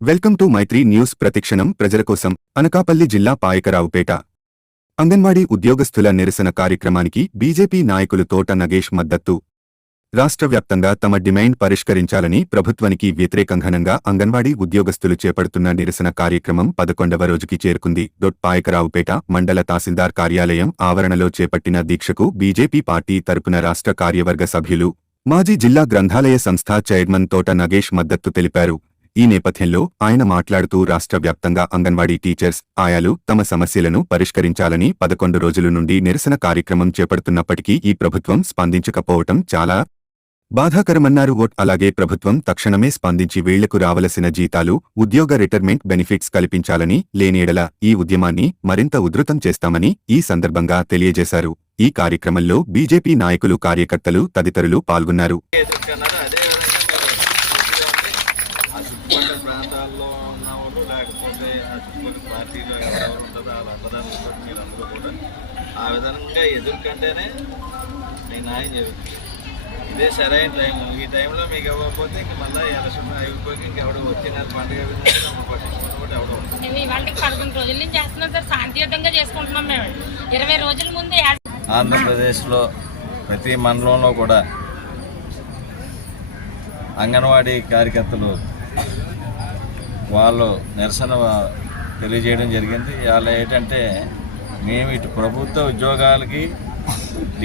Welcome to Mythri news ప్రతిక్షణం ప్రజల కోసం అనకాపల్లి జిల్లా పాయకరావుపేట. అంగన్వాడీ ఉద్యోగస్తుల నిరసన కార్యక్రమానికి బీజేపీ నాయకులు తోట నగేష్ మద్దతు. రాష్ట్ర వ్యాప్తంగా తమ డిమాండ్ పరిష్కరించాలని ప్రభుత్వానికి వ్యతిరేకంఘనంగా అంగన్వాడీ ఉద్యోగస్తులు చేపడుతున్న నిరసన కార్యక్రమం పదకొండవ రోజుకి చేరుకుంది. డొట్ పాయకరావుపేట మండల తహసీల్దార్ కార్యాలయం ఆవరణలో చేపట్టిన దీక్షకు బీజేపీ పార్టీ తరపున రాష్ట్ర కార్యవర్గ సభ్యులు మాజీ జిల్లా గ్రంథాలయ సంస్థ చైర్మన్ తోట నగేష్ మద్దతు తెలిపారు. ఈ నేపథ్యంలో ఆయన మాట్లాడుతూ రాష్ట్ర వ్యాప్తంగా అంగన్వాడీ టీచర్స్ ఆయాలు తమ సమస్యలను పరిష్కరించాలని పదకొండు రోజుల నుండి నిరసన కార్యక్రమం చేపడుతున్నప్పటికీ ఈ ప్రభుత్వం స్పందించకపోవటం చాలా బాధాకరమన్నారు. ఓట్ అలాగే ప్రభుత్వం తక్షణమే స్పందించి వీళ్ళకు రావలసిన జీతాలు ఉద్యోగ రిటైర్మెంట్ బెనిఫిట్స్ కల్పించాలని లేనియడల ఈ ఉద్యమాన్ని మరింత ఉధృతం చేస్తామని ఈ సందర్భంగా తెలియజేశారు. ఈ కార్యక్రమంలో బీజేపీ నాయకులు కార్యకర్తలు తదితరులు పాల్గొన్నారు ఎదుర్కొన్నారు అదే విధంగా మీరు ఆ చుట్టుపక్కల ప్రాంతాల్లో ఉన్న వాళ్ళు లేకపోతే ఆ చుట్టుపక్కల పార్టీలో ఎవరెవరు ఉంటుందో వాళ్ళందరూ మీరు అందరూ కూడా ఆ విధంగా ఎదుర్కొంటేనే మీ న్యాయం జరుగుతుంది. ఇదే సరైన టైం ఈ టైంలో మీకు ఇవ్వకపోతే ఇంక మళ్ళీ ఎలక్షన్ అయిపోయి ఇంకెవడు వచ్చిన పండుగ ఆంధ్రప్రదేశ్లో ప్రతి మండలంలో కూడా అంగన్వాడీ కార్యకర్తలు వాళ్ళు నిరసన తెలియజేయడం జరిగింది. వాళ్ళు ఏంటంటే మేము ఇటు ప్రభుత్వ ఉద్యోగాలకి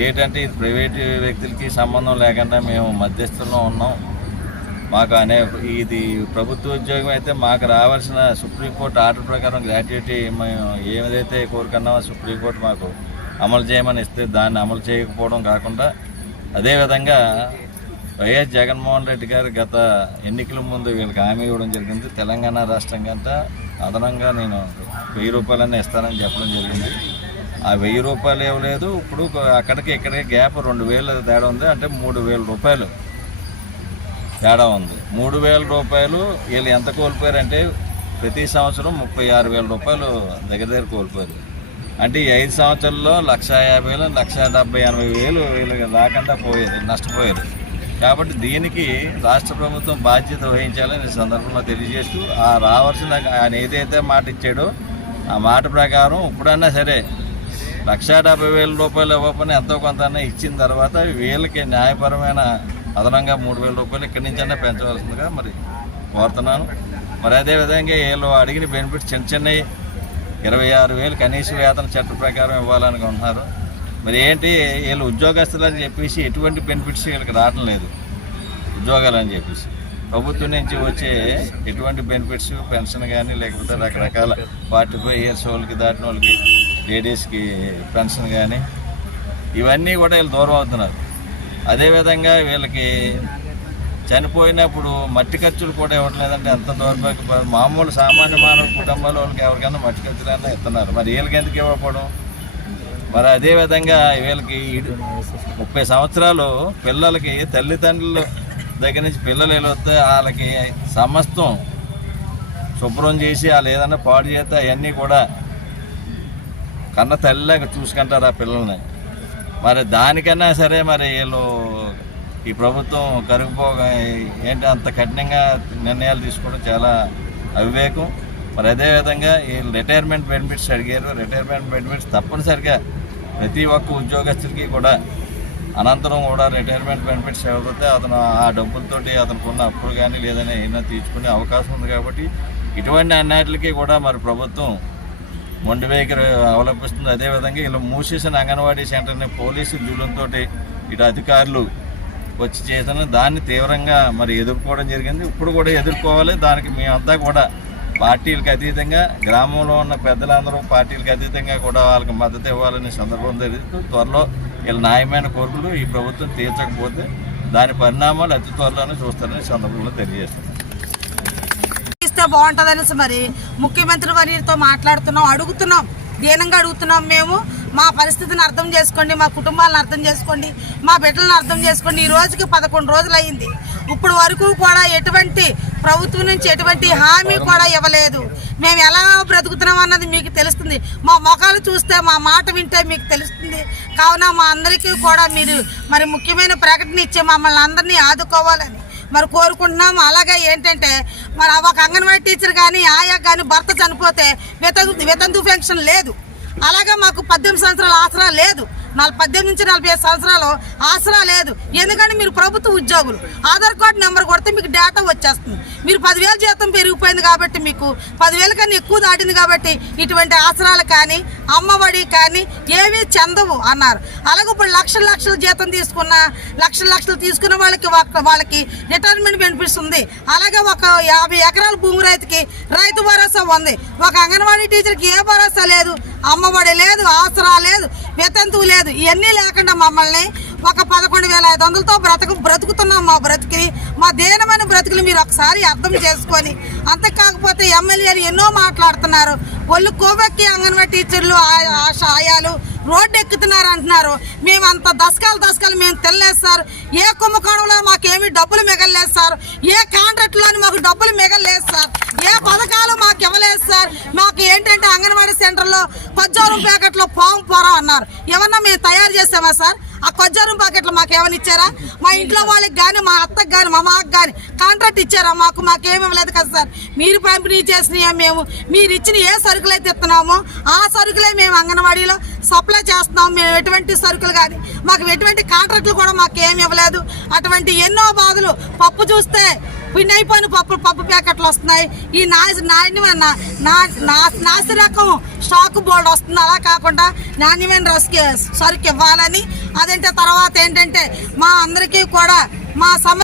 ఏంటంటే ఇది ప్రైవేట్ వ్యక్తులకి సంబంధం లేకుండా మేము మధ్యస్థంలో ఉన్నాం. మాకు అనే ఇది ప్రభుత్వ ఉద్యోగం అయితే మాకు రావాల్సిన సుప్రీంకోర్టు ఆర్డర్ ప్రకారం గ్రాట్యుటీ మేము ఏదైతే కోరుకున్నామో సుప్రీంకోర్టు మాకు అమలు చేయమని ఇస్తే దాన్ని అమలు చేయకపోవడం కాకుండా అదేవిధంగా వైఎస్ జగన్మోహన్ రెడ్డి గారు గత ఎన్నికల ముందు వీళ్ళకి హామీ ఇవ్వడం జరిగింది. తెలంగాణ రాష్ట్రం కంటే అదనంగా నేను వెయ్యి రూపాయలన్నీ ఇస్తానని చెప్పడం జరిగింది. ఆ వెయ్యి రూపాయలు ఇవ్వలేదు. ఇప్పుడు అక్కడికి ఇక్కడికి గ్యాప్ రెండు వేలు తేడా ఉంది. అంటే మూడు వేల రూపాయలు తేడా ఉంది. మూడు వేల రూపాయలు వీళ్ళు ఎంత కోల్పోయారంటే ప్రతి సంవత్సరం ముప్పై ఆరు వేల రూపాయలు దగ్గర దగ్గర కోల్పోయారు. అంటే ఈ ఐదు సంవత్సరాల్లో లక్ష యాభై వేలు లక్ష డెబ్బై ఎనభై వేలు వీళ్ళకి రాకుండా పోయేది నష్టపోయారు కాబట్టి దీనికి రాష్ట్ర ప్రభుత్వం బాధ్యత వహించాలని ఈ సందర్భంలో తెలియజేస్తూ ఆ రావాల్సిన ఆయన ఏదైతే మాట ఇచ్చాడో ఆ మాట ప్రకారం ఇప్పుడన్నా సరే లక్షా డెబ్బై వేల రూపాయలు ఇవ్వకపోయినా ఎంతో కొంత ఇచ్చిన తర్వాత వీళ్ళకి న్యాయపరమైన అదనంగా మూడు వేల రూపాయలు ఇక్కడి నుంచైనా పెంచవలసిందిగా మరి కోరుతున్నాను. మరి అదేవిధంగా వీళ్ళు అడిగిన బెనిఫిట్స్ చిన్న చిన్నవి. ఇరవై ఆరు వేలు కనీస వేతన చట్ట ప్రకారం ఇవ్వాలనుకుంటున్నారు. మరి ఏంటి వీళ్ళు ఉద్యోగస్తులు అని చెప్పేసి ఎటువంటి బెనిఫిట్స్ వీళ్ళకి రావడం లేదు. ఉద్యోగాలు అని చెప్పేసి. ప్రభుత్వం నుంచి వచ్చే ఎటువంటి బెనిఫిట్స్ పెన్షన్ కానీ లేకపోతే రకరకాల ఫార్టీ ఫైవ్ ఇయర్స్ వాళ్ళకి దాటిన వాళ్ళకి లేడీస్కి పెన్షన్ కానీ ఇవన్నీ కూడా వీళ్ళు దూరం అవుతున్నారు. అదేవిధంగా వీళ్ళకి చనిపోయినప్పుడు మట్టి ఖర్చులు కూడా ఇవ్వట్లేదంటే ఎంత దౌర్భాగ్య మామూలు సామాన్య మానవ కుటుంబాల వాళ్ళకి ఎవరికైనా మట్టి ఖర్చులైనా ఇస్తున్నారు. మరి వీళ్ళకి ఎందుకు ఇవ్వకపోవడం? మరి అదేవిధంగా వీళ్ళకి ముప్పై సంవత్సరాలు పిల్లలకి తల్లిదండ్రుల దగ్గర నుంచి పిల్లలు వీళ్ళు వస్తే వాళ్ళకి సమస్తం శుభ్రం చేసి వాళ్ళు ఏదైనా పాడు చేస్తే అవన్నీ కూడా కన్న తల్లిలాగా చూసుకుంటారు ఆ పిల్లల్ని. మరి దానికన్నా సరే మరి వీళ్ళు ఈ ప్రభుత్వం కరిగిపోగా ఏంటి అంత కఠినంగా నిర్ణయాలు తీసుకోవడం చాలా అవివేకం. మరి అదేవిధంగా ఈ రిటైర్మెంట్ బెనిఫిట్స్ అడిగారు. రిటైర్మెంట్ బెనిఫిట్స్ తప్పనిసరిగా ప్రతి ఒక్క ఉద్యోగస్తుడికి కూడా అనంతరం కూడా రిటైర్మెంట్ బెనిఫిట్స్ ఇవ్వకపోతే అతను ఆ డబ్బులతోటి అతనుకున్న అప్పుడు అప్పులు కానీ లేదని ఏమైనా తీర్చుకునే అవకాశం ఉంది కాబట్టి ఇటువంటి అన్నిటికి కూడా మరి ప్రభుత్వం మొండి వైఖరి అవలంబిస్తుంది. అదేవిధంగా ఇలా మూసేసిన అంగన్వాడీ సెంటర్ని పోలీసు జూలంతో ఇటు అధికారులు వచ్చి చేసిన దాన్ని తీవ్రంగా మరి ఎదుర్కోవడం జరిగింది. ఇప్పుడు కూడా ఎదుర్కోవాలి. దానికి మేమంతా కూడా పార్టీలకు అతీతంగా గ్రామంలో ఉన్న పెద్దలందరూ పార్టీలకు అతీతంగా కూడా వాళ్ళకి మద్దతు ఇవ్వాలనే సందర్భం జరుగుతూ త్వరలో వీళ్ళ న్యాయమైన కోరికలు ఈ ప్రభుత్వం తీర్చకపోతే దాని పరిణామాలు అతి త్వరలోనే చూస్తారని సందర్భంలో తెలియజేస్తున్నారు. ఇస్తే బాగుంటుంది అనేసి మరి ముఖ్యమంత్రి వారితో మాట్లాడుతున్నాం అడుగుతున్నాం దీనంగా అడుగుతున్నాం మేము. మా పరిస్థితిని అర్థం చేసుకోండి మా కుటుంబాలను అర్థం చేసుకోండి మా బిడ్డలను అర్థం చేసుకోండి. ఈ రోజుకి పదకొండు రోజులు అయింది ఇప్పుడు వరకు కూడా ఎటువంటి ప్రభుత్వం నుంచి ఎటువంటి హామీ కూడా ఇవ్వలేదు. మేము ఎలా బ్రతుకుతున్నాం అన్నది మీకు తెలుస్తుంది. మా ముఖాలు చూస్తే మా మాట వింటే మీకు తెలుస్తుంది. కావున మా అందరికీ కూడా మీరు మరి ముఖ్యమైన ప్రకటన ఇచ్చి మమ్మల్ని అందరినీ ఆదుకోవాలని మరి కోరుకుంటున్నాము. అలాగే ఏంటంటే మరి ఒక అంగన్వాడీ టీచర్ కానీ ఆయా కానీ భర్త చనిపోతే వితంతు వితంతు పెన్షన్ లేదు. అలాగే మాకు పద్దెనిమిది సంవత్సరాల ఆసరా లేదు. నలభై పద్దెనిమిది నుంచి నలభై ఐదు సంవత్సరాలు ఆసరా లేదు. ఎందుకంటే మీరు ప్రభుత్వ ఉద్యోగులు. ఆధార్ కార్డు నెంబర్ కొడితే మీకు డేటా వచ్చేస్తుంది. మీరు పదివేల జీతం పెరిగిపోయింది కాబట్టి మీకు పదివేల కన్నా ఎక్కువ దాటింది కాబట్టి ఇటువంటి ఆసరాలు కానీ అమ్మఒడి కానీ ఏమీ చెందవు అన్నారు. అలాగే ఇప్పుడు లక్షల లక్షల జీతం తీసుకున్న లక్షల లక్షలు తీసుకున్న వాళ్ళకి వాళ్ళకి రిటైర్మెంట్ బెనిఫిట్స్ ఉంది. అలాగే ఒక యాభై ఎకరాల భూమి రైతుకి రైతు భరోసా ఉంది. ఒక అంగన్వాడీ టీచర్కి ఏ భరోసా లేదు. అమ్మఒడి లేదు ఆసరా లేదు వేతంతువు లేదు. ఇవన్నీ లేకుండా మమ్మల్ని ఒక పదకొండు వేల ఐదు వందలతో బ్రతకు బ్రతుకుతున్నాం మా బ్రతికిని. మా దేనమైన బ్రతుకులు మీరు ఒకసారి అర్థం చేసుకొని అంతే కాకపోతే ఎమ్మెల్యేలు ఎన్నో మాట్లాడుతున్నారు. ఒళ్ళు కోవెక్కి అంగన్వాడీ టీచర్లు ఆశ ఆయాలు రోడ్డు ఎక్కుతున్నారు అంటున్నారు. మేము అంత దశకాలు దశకాలు మేము తెల్లేదు సార్. ఏ కుంభకోణంలో మాకేమి డబ్బులు మిగలలేదు సార్. ఏ కాంట్రాక్ట్లోని మాకు డబ్బులు మిగలలేదు సార్. ఏ పథకాలు మాకు ఇవ్వలేదు సార్. మాకు కొజ్జోరం ప్యాకెట్లో పాము పొర అన్నారు. ఏమన్నా మేము తయారు చేసామా సార్? ఆ కొజ్జారం ప్యాకెట్లు మాకు ఏమైనా ఇచ్చారా? మా ఇంట్లో వాళ్ళకి కానీ మా అత్తకు కానీ మా మాకు కానీ కాంట్రాక్ట్ ఇచ్చారా? మాకు మాకేమి ఇవ్వలేదు కదా సార్. మీరు పంపిణీ చేసినయే మేము. మీరు ఇచ్చిన ఏ సరుకులు అయితే ఇస్తున్నామో ఆ సరుకులే మేము అంగన్వాడీలో సప్లై చేస్తున్నాం మేము ఎటువంటి సరుకులు కానీ మాకు ఎటువంటి కాంట్రాక్ట్లు కూడా మాకు ఏమి ఇవ్వలేదు. అటువంటి ఎన్నో బాధలు. పప్పు చూస్తే పిండి అయిపోయిన పప్పు పప్పు ప్యాకెట్లు వస్తున్నాయి. ఈ నాణ్యమైన నా నా- స్టాక్ బోర్డు వస్తుంది. అలా కాకుండా నాణ్యమైన రసకి సరుకు ఇవ్వాలని. అదంటే తర్వాత ఏంటంటే మా అందరికీ కూడా మా సమ